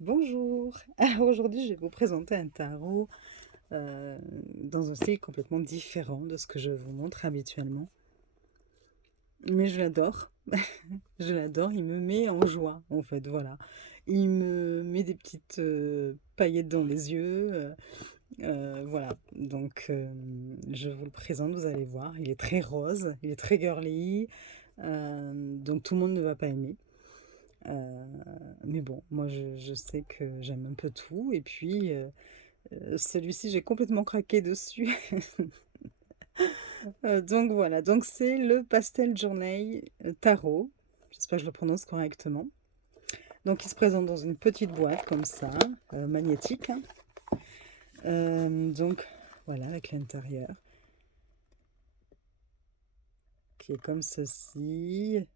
Bonjour! Alors aujourd'hui, je vais vous présenter un tarot dans un style complètement différent de ce que je vous montre habituellement. Mais je l'adore, je l'adore, il me met en joie en fait, voilà. Il me met des petites paillettes dans les yeux, voilà. Donc je vous le présente, vous allez voir, il est très rose, il est très girly, donc tout le monde ne va pas aimer. Euh, mais bon, moi je sais que j'aime un peu tout. Et puis celui-ci, j'ai complètement craqué dessus. Donc voilà, donc c'est le Pastel Journey Tarot. J'espère que je le prononce correctement. Donc il se présente dans une petite boîte comme ça, magnétique, hein. Donc voilà, avec l'intérieur qui est comme ceci.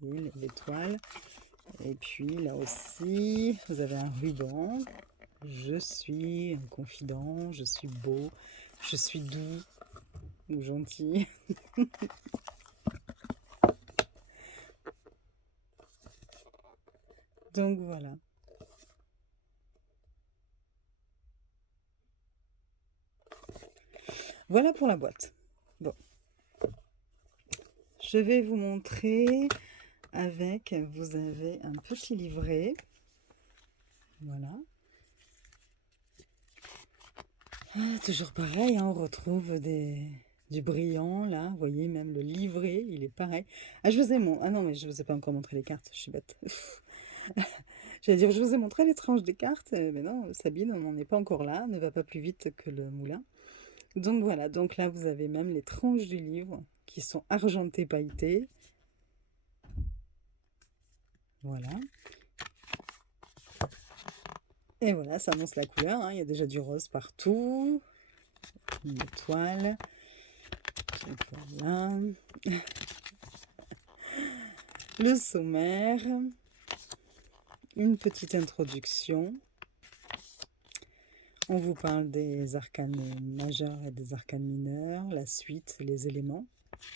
Et l'étoile. Et puis là aussi, vous avez un ruban. Je suis un confident, je suis beau, je suis doux ou gentil. Donc voilà. Voilà pour la boîte. Bon, je vais vous montrer avec, vous avez un petit livret. Voilà. Toujours pareil, hein, on retrouve du brillant là. Vous voyez, même le livret, il est pareil. Ah, ah non, mais je vous ai pas encore montré les cartes, je suis bête. J'allais dire, je vous ai montré les tranches des cartes, mais non, Sabine, on n'en est pas encore là, ne va pas plus vite que le moulin. Donc voilà, donc là vous avez même les tranches du livre qui sont argentées pailletées. Voilà. Et voilà, ça annonce la couleur, hein. Il y a déjà du rose partout. Une étoile. Voilà. Le sommaire. Une petite introduction. On vous parle des arcanes majeurs et des arcanes mineurs, la suite, les éléments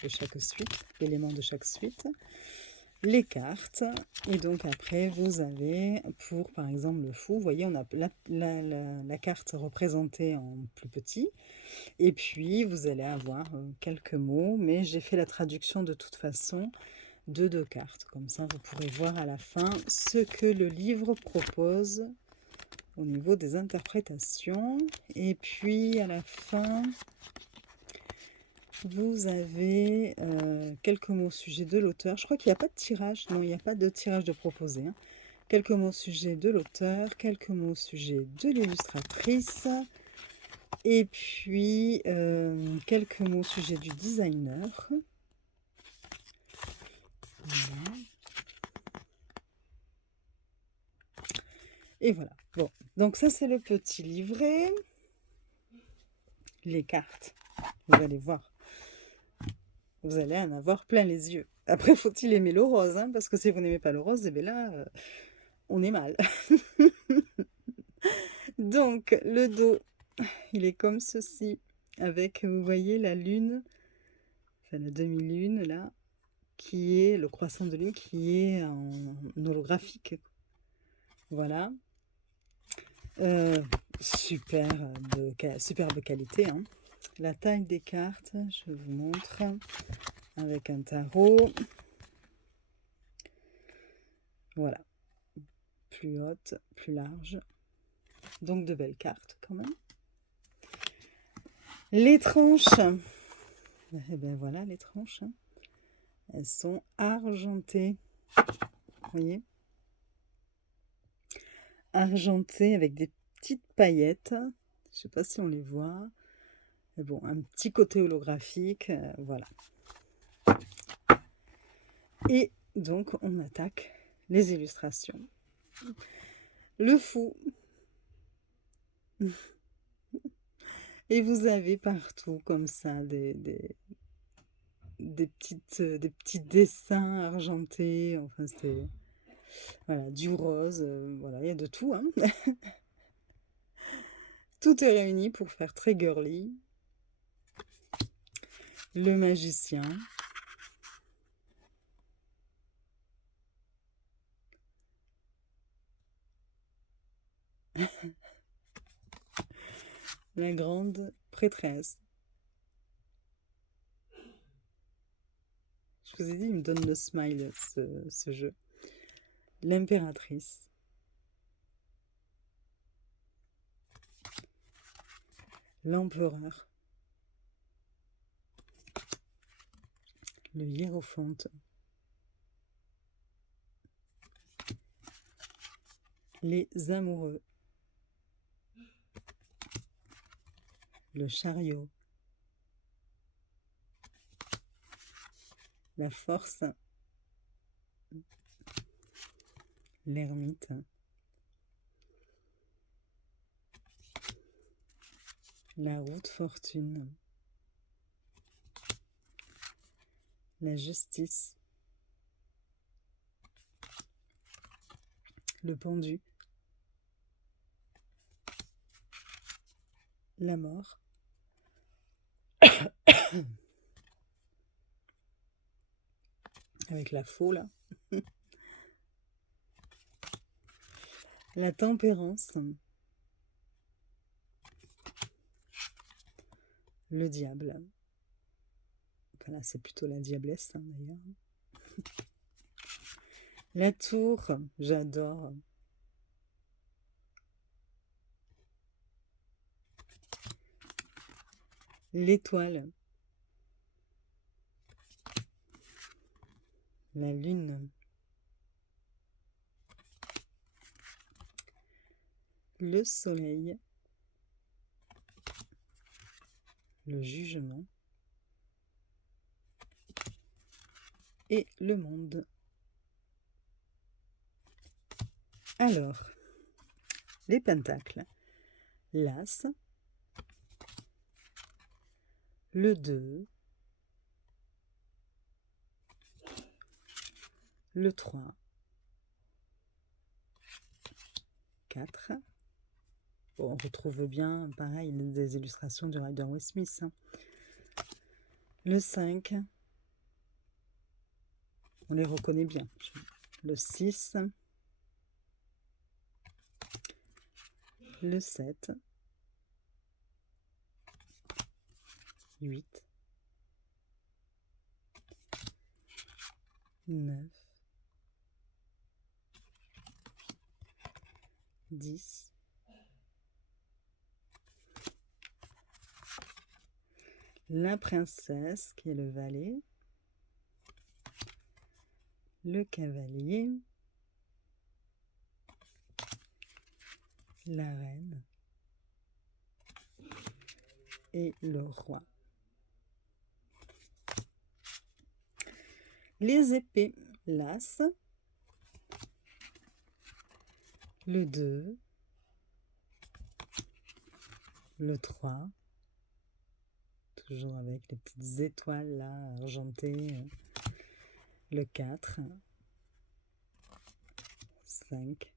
de chaque suite, l'élément de chaque suite, les cartes. Et donc après, vous avez, pour par exemple le fou, vous voyez, on a la carte représentée en plus petit. Et puis, vous allez avoir quelques mots, mais j'ai fait la traduction de toute façon de 2 cartes. Comme ça, vous pourrez voir à la fin ce que le livre propose au niveau des interprétations. Et puis, à la fin, vous avez quelques mots au sujet de l'auteur. Je crois qu'il n'y a pas de tirage. Non, il n'y a pas de tirage de proposé, hein. Quelques mots au sujet de l'auteur, quelques mots au sujet de l'illustratrice. Et puis, quelques mots au sujet du designer. Voilà. Et voilà. Bon, donc ça, c'est le petit livret. Les cartes, vous allez voir. Vous allez en avoir plein les yeux. Après, faut-il aimer le rose, hein, parce que si vous n'aimez pas le rose, et bien là, on est mal. Donc, le dos, il est comme ceci, avec, vous voyez, la lune, enfin la demi-lune, là, qui est le croissant de lune, qui est en holographique. Voilà. Superbe qualité, hein. La taille des cartes, je vous montre, avec un tarot. Voilà. Plus haute, plus large. Donc de belles cartes quand même. Les tranches. Et bien voilà les tranches, hein. Elles sont argentées. Vous voyez, argentées avec des petites paillettes. Je ne sais pas si on les voit. Mais bon, un petit côté holographique. Voilà. Et donc on attaque les illustrations. Le fou. Et vous avez partout comme ça des petits dessins argentés. Enfin, c'est voilà, du rose. Voilà, il y a de tout, hein. Tout est réuni pour faire très girly. Le magicien. La grande prêtresse. Je vous ai dit, il me donne le smile, ce jeu. L'impératrice. L'empereur. Le hiérophante. Les amoureux. Le chariot. La force. L'ermite. La roue de fortune. La justice. Le pendu. La mort. Avec la faux là. La tempérance. Le diable. Enfin là, c'est plutôt la diablesse, hein, d'ailleurs. La tour, j'adore. L'étoile. La lune. Le soleil. Le jugement. Et le monde. Alors, les pentacles. L'as. Le 2. Le 3. 4. Bon, on retrouve bien, pareil, des illustrations du Rider-Waite-Smith. Hein. Le 5. On les reconnaît bien. Le 6. Le 7. 8. 9. 10. La princesse, qui est le valet. Le cavalier. La reine. Et le roi. Les épées. L'as. Le 2. Le 3. Toujours avec les petites étoiles là, argentées. Le 4. 5.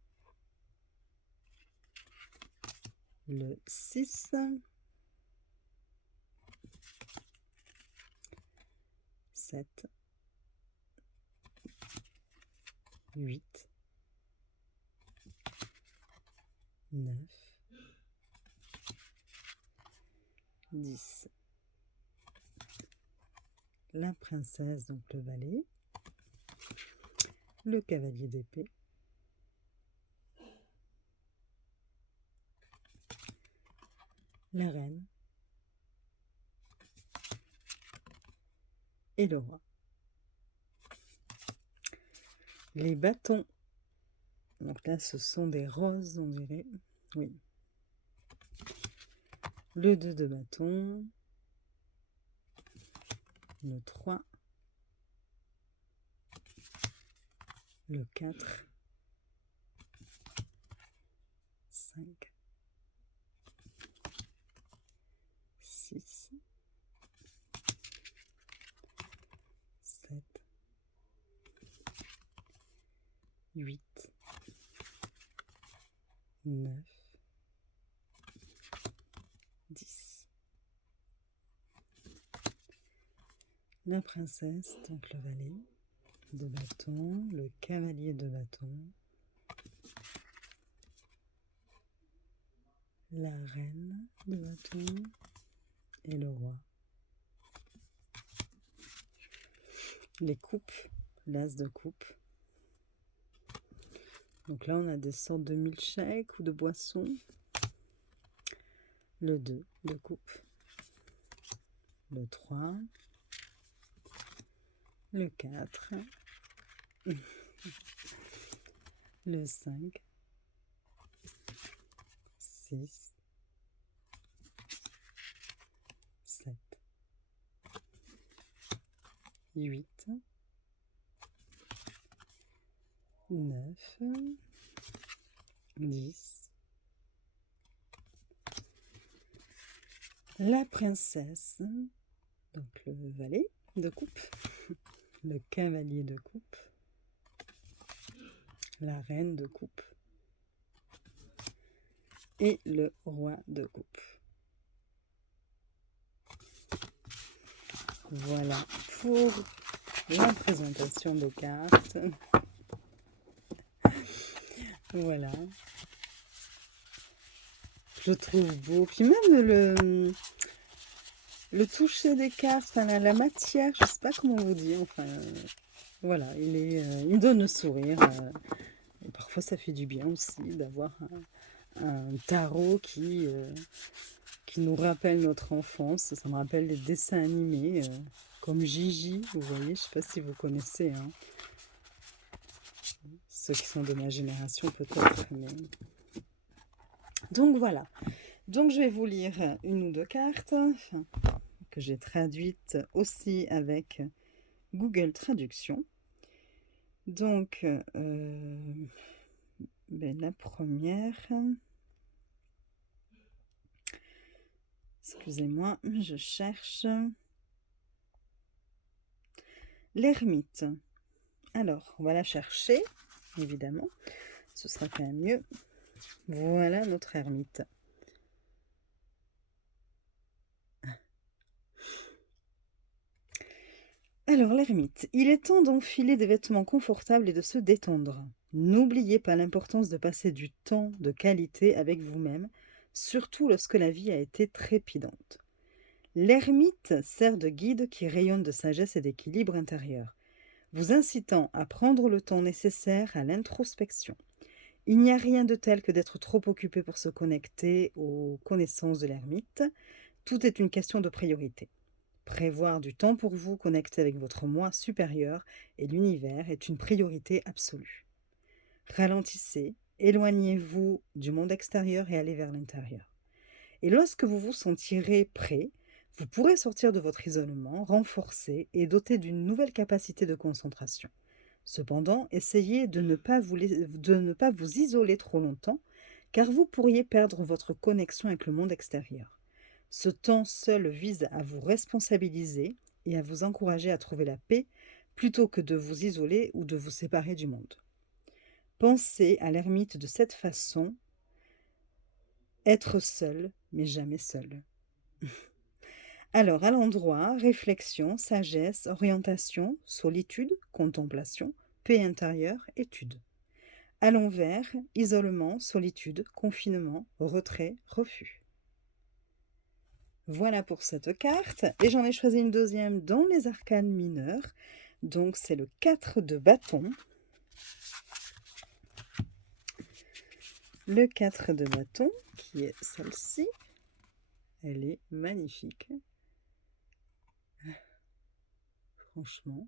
Le 6. 7. 8. 9. 10. La princesse, donc le valet. Le cavalier d'épée. La reine. Et le roi. Les bâtons. Donc là, ce sont des roses, on dirait. Oui. Le 2 de bâton. Le 3. Le 4. 5. 6. 7. 8. 9. 10. La princesse, donc le valet de bâton, le cavalier de bâton, la reine de bâton et le roi. Les coupes, l'as de coupe. Donc là, on a des sortes de milkshakes ou de boissons. Le 2 de coupe. Le 3. Le 4. Le 5. 6. 7. 8. 9. 10. La princesse, donc le valet de coupe, le cavalier de coupe, la reine de coupe et le roi de coupe. Voilà pour la présentation des cartes. Voilà. Je trouve beau. Puis même le toucher des cartes, enfin, la matière, je sais pas comment vous dire. Enfin, voilà, il me donne le sourire. Et parfois, ça fait du bien aussi d'avoir un tarot qui nous rappelle notre enfance. Ça me rappelle des dessins animés comme Gigi, vous voyez, je sais pas si vous connaissez, hein. Ceux qui sont de ma génération peut-être. Mais... Donc voilà, donc je vais vous lire une ou deux cartes que j'ai traduites aussi avec Google Traduction. Donc la première... Excusez-moi, je cherche. L'ermite. Alors, on va la chercher, évidemment. Ce sera quand même mieux. Voilà notre ermite. Alors, l'ermite. Il est temps d'enfiler des vêtements confortables et de se détendre. N'oubliez pas l'importance de passer du temps de qualité avec vous-même, surtout lorsque la vie a été trépidante. L'ermite sert de guide qui rayonne de sagesse et d'équilibre intérieur, vous incitant à prendre le temps nécessaire à l'introspection. Il n'y a rien de tel que d'être trop occupé pour se connecter aux connaissances de l'ermite. Tout est une question de priorité. Prévoir du temps pour vous connecter avec votre moi supérieur et l'univers est une priorité absolue. Ralentissez, éloignez-vous du monde extérieur et allez vers l'intérieur. Et lorsque vous vous sentirez prêt, vous pourrez sortir de votre isolement, renforcé et doté d'une nouvelle capacité de concentration. Cependant, essayez de ne pas vous isoler trop longtemps, car vous pourriez perdre votre connexion avec le monde extérieur. Ce temps seul vise à vous responsabiliser et à vous encourager à trouver la paix, plutôt que de vous isoler ou de vous séparer du monde. Pensez à l'ermite de cette façon, être seul, mais jamais seul. Alors, à l'endroit, réflexion, sagesse, orientation, solitude, contemplation, paix intérieure, étude. À l'envers, isolement, solitude, confinement, retrait, refus. Voilà pour cette carte. Et j'en ai choisi une deuxième dans les arcanes mineurs. Donc, c'est le 4 de bâton. Le 4 de bâton, qui est celle-ci. Elle est magnifique. Franchement.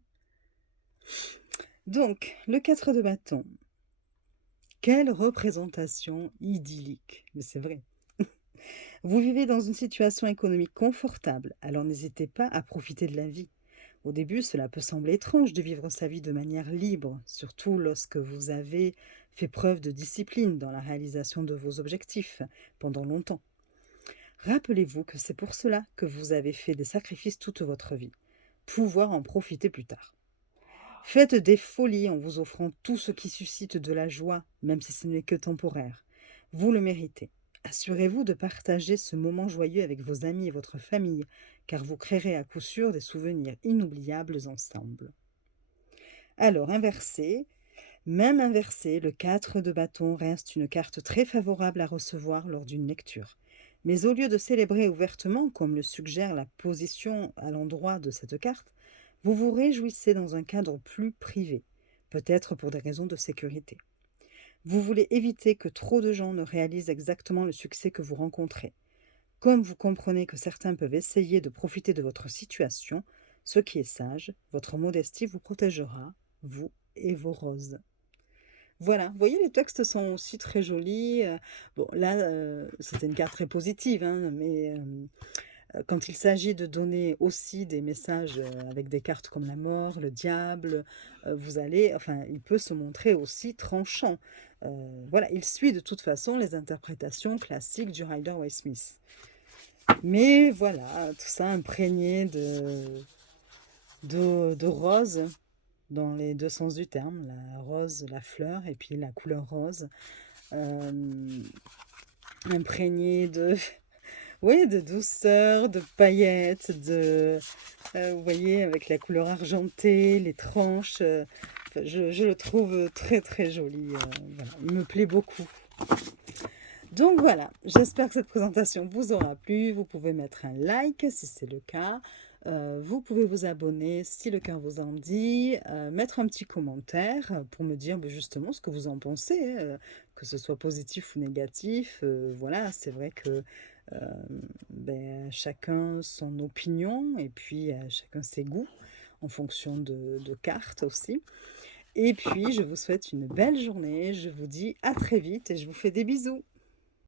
Donc, le 4 de bâton. Quelle représentation idyllique. Mais c'est vrai. Vous vivez dans une situation économique confortable, alors n'hésitez pas à profiter de la vie. Au début, cela peut sembler étrange de vivre sa vie de manière libre, surtout lorsque vous avez fait preuve de discipline dans la réalisation de vos objectifs pendant longtemps. Rappelez-vous que c'est pour cela que vous avez fait des sacrifices toute votre vie. Pouvoir en profiter plus tard. Faites des folies en vous offrant tout ce qui suscite de la joie, même si ce n'est que temporaire. Vous le méritez. Assurez-vous de partager ce moment joyeux avec vos amis et votre famille, car vous créerez à coup sûr des souvenirs inoubliables ensemble. Alors, inversé, Même inversé, le 4 de bâton reste une carte très favorable à recevoir lors d'une lecture. Mais au lieu de célébrer ouvertement, comme le suggère la position à l'endroit de cette carte, vous vous réjouissez dans un cadre plus privé, peut-être pour des raisons de sécurité. Vous voulez éviter que trop de gens ne réalisent exactement le succès que vous rencontrez. Comme vous comprenez que certains peuvent essayer de profiter de votre situation, ce qui est sage, votre modestie vous protégera, vous et vos roses. Voilà, vous voyez, les textes sont aussi très jolis. Bon, là, c'était une carte très positive, hein, mais quand il s'agit de donner aussi des messages avec des cartes comme la mort, le diable, il peut se montrer aussi tranchant. Voilà, il suit de toute façon les interprétations classiques du Rider-Waite-Smith. Mais voilà, tout ça imprégné de rose dans les deux sens du terme, la rose, la fleur, et puis la couleur rose, imprégné de, oui, de douceur, de paillettes, vous voyez, avec la couleur argentée, les tranches, enfin, je le trouve très très joli, voilà, il me plaît beaucoup. Donc voilà, j'espère que cette présentation vous aura plu. Vous pouvez mettre un like si c'est le cas. Vous pouvez vous abonner si le cœur vous en dit, mettre un petit commentaire pour me dire justement ce que vous en pensez, que ce soit positif ou négatif. Voilà, c'est vrai que chacun son opinion et puis chacun ses goûts en fonction de cartes aussi. Et puis, je vous souhaite une belle journée. Je vous dis à très vite et je vous fais des bisous.